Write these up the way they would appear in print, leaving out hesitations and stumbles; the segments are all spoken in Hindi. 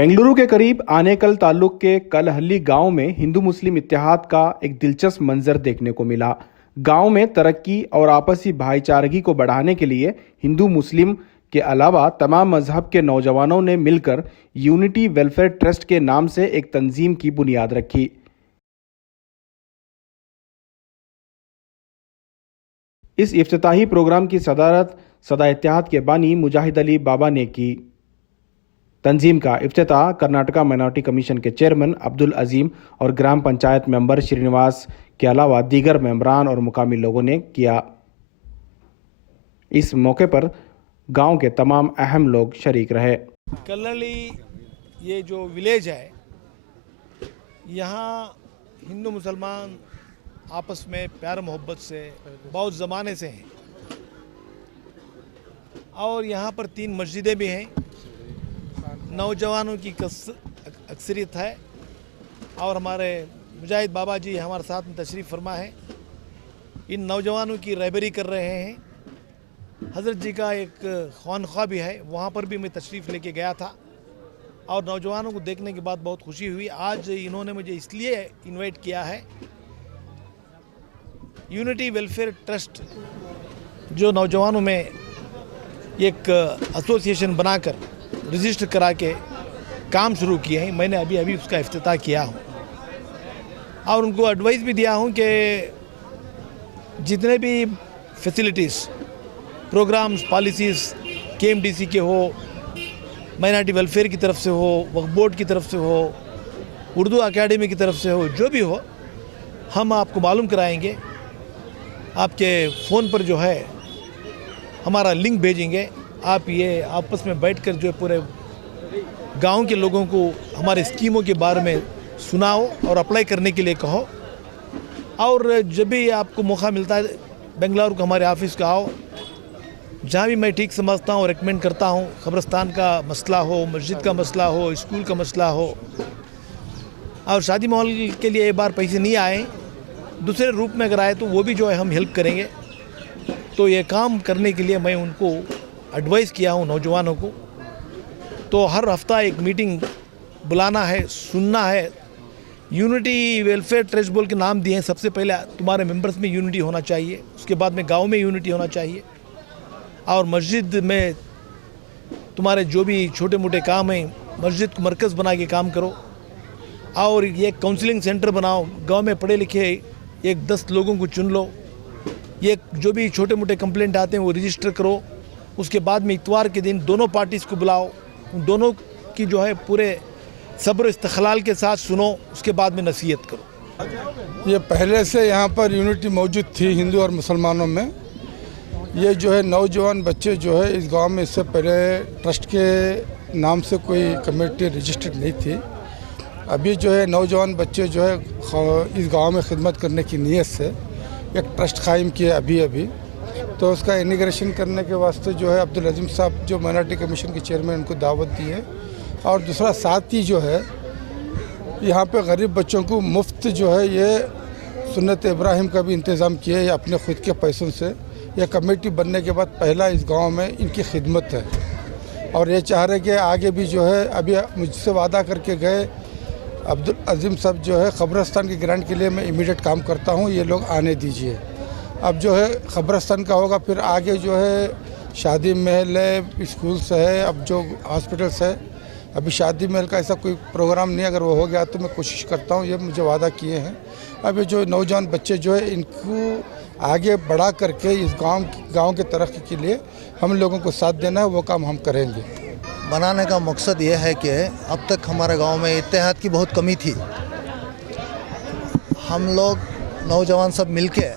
बेंगलुरु के करीब आनेकल ताल्लुक के कलहल्ली गांव में हिंदू मुस्लिम इत्तेहाद का एक दिलचस्प मंजर देखने को मिला। गांव में तरक्की और आपसी भाईचारगी को बढ़ाने के लिए हिंदू मुस्लिम के अलावा तमाम मजहब के नौजवानों ने मिलकर यूनिटी वेलफेयर ट्रस्ट के नाम से एक तंजीम की बुनियाद रखी। इस इफ्तिताही प्रोग्राम की सदारत सदा इत्तेहाद के बानी मुजाहिद अली बाबा ने की। तंजीम का इफ्तिताह कर्नाटका माइनॉरिटी कमीशन के चेयरमैन अब्दुल अजीम और ग्राम पंचायत मेंबर श्रीनिवास के अलावा दीगर मेंबरान और मुकामी लोगों ने किया। इस मौके पर गांव के तमाम अहम लोग शरीक रहे। कल्लली ये जो विलेज है, यहाँ हिंदू मुसलमान आपस में प्यार मोहब्बत से बहुत ज़माने से हैं और यहाँ पर 3 मस्जिदें भी हैं। नौजवानों की अक्सरियत है और हमारे मुजाहिद बाबा जी हमारे साथ में तशरीफ़ फरमा है। इन नौजवानों की रहबरी कर रहे हैं। हज़रत जी का एक खानख्वाह भी है, वहाँ पर भी मैं तशरीफ़ लेके गया था और नौजवानों को देखने के बाद बहुत खुशी हुई। आज इन्होंने मुझे इसलिए इनवाइट किया है, यूनिटी वेलफेयर ट्रस्ट जो नौजवानों में एक एसोसिएशन बनाकर रजिस्टर करा के काम शुरू किए हैं। मैंने अभी उसका इफ्तिताह किया हूँ और उनको एडवाइस भी दिया हूँ कि जितने भी फैसिलिटीज़, प्रोग्राम्स, पॉलिसीज़ KMDC के हो, माइनॉरिटी वेलफेयर की तरफ से हो, वक्फ बोर्ड की तरफ से हो, उर्दू एकेडमी की तरफ से हो, जो भी हो हम आपको मालूम कराएंगे। आपके फ़ोन पर जो है हमारा लिंक भेजेंगे। आप ये आपस में बैठकर जो पूरे गांव के लोगों को हमारे स्कीमों के बारे में सुनाओ और अप्लाई करने के लिए कहो। और जब भी आपको मौका मिलता है बेंगलुरु को हमारे ऑफिस का आओ। जहाँ भी मैं ठीक समझता हूँ रेकमेंड करता हूँ, कब्रिस्तान का मसला हो, मस्जिद का मसला हो, स्कूल का मसला हो और शादी माहौल के लिए एक बार पैसे नहीं आए, दूसरे रूप में अगर आए तो वो भी जो है हम हेल्प करेंगे। तो ये काम करने के लिए मैं उनको एडवाइस किया हूँ नौजवानों को। तो हर हफ्ता एक मीटिंग बुलाना है, सुनना है। यूनिटी वेलफेयर ट्रस्ट बोल के नाम दिए हैं। सबसे पहले तुम्हारे मेंबर्स में यूनिटी होना चाहिए, उसके बाद में गांव में यूनिटी होना चाहिए और मस्जिद में तुम्हारे जो भी छोटे मोटे काम हैं, मस्जिद को मरकज़ बना के काम करो और ये काउंसलिंग सेंटर बनाओ। गांव में पढ़े लिखे एक 10 लोगों को चुन लो। ये जो भी छोटे मोटे कंप्लेंट आते हैं वो रजिस्टर करो। उसके बाद में इतवार के दिन दोनों पार्टीज़ को बुलाओ, दोनों की जो है पूरे सब्र इस्तखलाल के साथ सुनो, उसके बाद में नसीहत करो। ये पहले से यहाँ पर यूनिटी मौजूद थी हिंदू और मुसलमानों में। ये जो है नौजवान बच्चे जो है इस गांव में इससे पहले ट्रस्ट के नाम से कोई कमेटी रजिस्टर्ड नहीं थी। अभी जो है नौजवान बच्चे जो है इस गांव में खिदमत करने की नीयत से एक ट्रस्ट कायम किया अभी। तो उसका इनिग्रेशन करने के वास्ते जो है अब्दुल अजीम साहब जो माइनॉरिटी कमीशन के चेयरमैन, उनको दावत दी है। और दूसरा साथ ही जो है यहाँ पे गरीब बच्चों को मुफ्त जो है ये सुन्नत इब्राहिम का भी इंतज़ाम किया है अपने खुद के पैसों से। यह कमेटी बनने के बाद पहला इस गांव में इनकी खिदमत है और ये चाह रहे कि आगे भी जो है अभी मुझसे वादा करके गए अब्दुल अजीम साहब जो है कब्रिस्तान के ग्रांट के लिए मैं इमीडिएट काम करता हूँ, ये लोग आने दीजिए। अब जो है कब्रिस्तान का होगा, फिर आगे जो है शादी महल है, स्कूल्स है, अब जो हॉस्पिटल्स है। अभी शादी महल का ऐसा कोई प्रोग्राम नहीं, अगर वो हो गया तो मैं कोशिश करता हूँ, ये मुझे वादा किए हैं। अभी जो नौजवान बच्चे जो है इनको आगे बढ़ा करके इस गांव के तरक्की के लिए हम लोगों को साथ देना है, वो काम हम करेंगे। बनाने का मकसद ये है कि अब तक हमारे गांव में इत्तेहाद की बहुत कमी थी। हम लोग नौजवान सब मिलके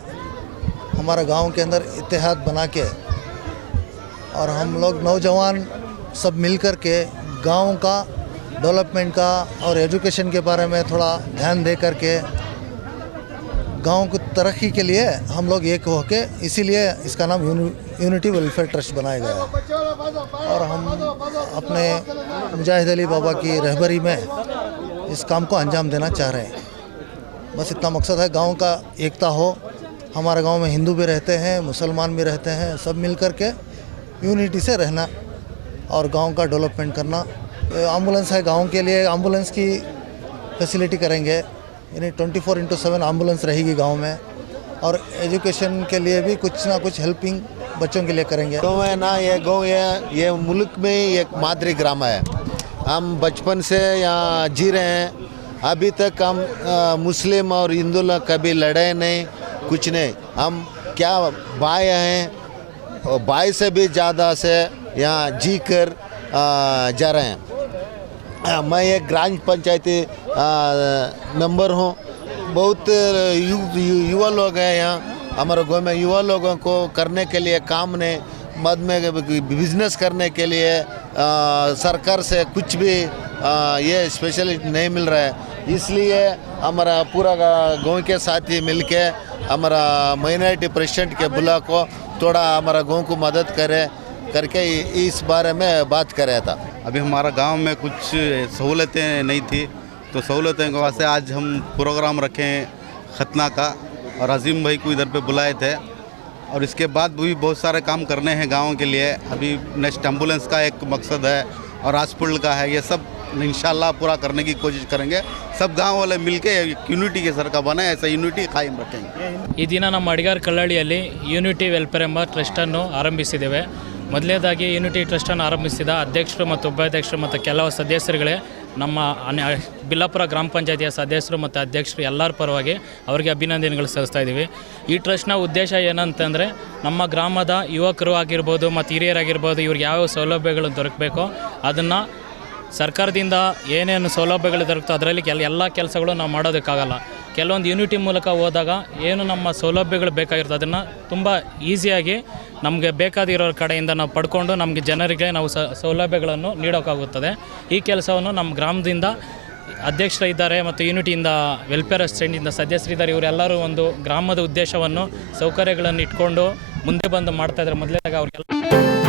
हमारे गांव के अंदर इत्तेहाद बना के और हम लोग नौजवान सब मिलकर के गांव का डेवलपमेंट का और एजुकेशन के बारे में थोड़ा ध्यान दे करके गांव की तरक्की के लिए हम लोग एक होके, इसीलिए इसका नाम यूनिटी वेलफेयर ट्रस्ट बनाया गया है। और हम अपने मुजाहिद अली बाबा की रहबरी में इस काम को अंजाम देना चाह रहे हैं। बस इतना मकसद है, गांव का एकता हो। हमारे गांव में हिंदू भी रहते हैं, मुसलमान भी रहते हैं, सब मिल कर के यूनिटी से रहना और गांव का डेवलपमेंट करना, एम्बुलेंस है गांव के लिए, एम्बुलेंस की फैसिलिटी करेंगे, यानी 24/7 एम्बुलेंस रहेगी गांव में। और एजुकेशन के लिए भी कुछ ना कुछ हेल्पिंग बच्चों के लिए करेंगे। गाँव है ना, ये गाँव ये मुल्क में ही एक मादरी ग्राम है। हम बचपन से यहाँ जी रहे हैं, अभी तक हम मुस्लिम और हिंदू लोग कभी लड़े नहीं, कुछ नहीं। हम क्या भाई हैं, और भाई से भी ज़्यादा से यहाँ जी कर जा रहे हैं। मैं एक ग्राम पंचायती मेंबर हूँ। बहुत युवा लोग हैं यहाँ हमारे गाँव में। युवा लोगों को करने के लिए काम नहीं, मद में बिजनेस करने के लिए सरकार से कुछ भी ये स्पेशल नहीं मिल रहा है। इसलिए हमारा पूरा गांव के साथी मिलके हमारा माइनॉरिटी प्रेसिडेंट के बुला को थोड़ा हमारा गांव को मदद करे करके इस बारे में बात कर रहा था। अभी हमारा गांव में कुछ सहूलतें नहीं थी, तो सहूलतें के वास्ते आज हम प्रोग्राम रखे खतना का, और अजीम भाई को इधर पे बुलाए थे। और इसके बाद भी बहुत सारे काम करने हैं गाँव के लिए। अभी नेक्स्ट एम्बुलेंस का एक मकसद है और हॉस्पिटल का है। ये सब इंशाल्लाह पूरा करने की कोशिश करेंगे। सब गाँव वाले मिलके यूनिटी के सर का बने, ऐसा यूनिटी कायम रखेंगे। ಈ ದಿನ ನಮ್ಮ ಅಡಿಗಾರ್ ಕಲ್ಲಳ್ಳಿಯಲ್ಲಿ ಯೂನಿಟಿ ವೆಲ್ಫೇರ್ ಎಂಬ ಟ್ರಸ್ಟನ್ನು ಆರಂಭಿಸಿದ್ದೇವೆ. ಮೊದಲನೇದಾಗಿ ಯೂನಿಟಿ ಟ್ರಸ್ಟನ್ನು ಆರಂಭಿಸಿದ ಅಧ್ಯಕ್ಷರು ಮತ್ತು ಉಪಾಧ್ಯಕ್ಷರು ಮತ್ತು ಕೆಲವು ಸದಸ್ಯರುಗಳೇ ನಮ್ಮ ಬಿಲ್ಲಾಪುರ ಗ್ರಾಮ ಪಂಚಾಯತಿಯ ಸದಸ್ಯರು ಮತ್ತು ಅಧ್ಯಕ್ಷರು ಎಲ್ಲರ ಪರವಾಗಿ ಅವರಿಗೆ ಅಭಿನಂದನೆಗಳು ಸಲ್ಲಿಸ್ತಾ ಇದ್ದೀವಿ. ಈ ಟ್ರಸ್ಟ್ನ ಉದ್ದೇಶ ಏನಂತಂದರೆ ನಮ್ಮ ಗ್ರಾಮದ ಯುವಕರು ಆಗಿರ್ಬೋದು ಮತ್ತು ಹಿರಿಯರಾಗಿರ್ಬೋದು ಇವ್ರಿಗೆ ಯಾವ ಸೌಲಭ್ಯಗಳು ದೊರಕಬೇಕೋ ಅದನ್ನು ಸರ್ಕಾರದಿಂದ ಏನೇನು ಸೌಲಭ್ಯಗಳು ದೊರಕುತ್ತೋ ಅದರಲ್ಲಿ ಎಲ್ಲ ಕೆಲಸಗಳು ನಾವು ಮಾಡೋದಕ್ಕಾಗಲ್ಲ. ಕೆಲವೊಂದು ಯೂನಿಟಿ ಮೂಲಕ ಹೋದಾಗ ಏನು ನಮ್ಮ ಸೌಲಭ್ಯಗಳು ಬೇಕಾಗಿರ್ತದೆ ಅದನ್ನು ತುಂಬ ಈಸಿಯಾಗಿ ನಮಗೆ ಬೇಕಾದಿರೋ ಕಡೆಯಿಂದ ನಾವು ಪಡ್ಕೊಂಡು ನಮಗೆ ಜನರಿಗೆ ನಾವು ಸೌಲಭ್ಯಗಳನ್ನು ನೀಡೋಕ್ಕಾಗುತ್ತದೆ. ಈ ಕೆಲಸವನ್ನು ನಮ್ಮ ಗ್ರಾಮದಿಂದ ಅಧ್ಯಕ್ಷರಿದ್ದಾರೆ ಮತ್ತು ಯೂನಿಟಿಯಿಂದ ವೆಲ್ಫೇರ್ ಅಸಿಸ್ಟೆಂಟಿಂದ ಸದಸ್ಯರಿದ್ದಾರೆ. ಇವರೆಲ್ಲರೂ ಒಂದು ಗ್ರಾಮದ ಉದ್ದೇಶವನ್ನು ಸೌಕರ್ಯಗಳನ್ನು ಇಟ್ಕೊಂಡು ಮುಂದೆ ಬಂದು ಮಾಡ್ತಾಯಿದ್ದಾರೆ. ಮೊದಲೇದಾಗ ಅವ್ರಿಗೆಲ್ಲ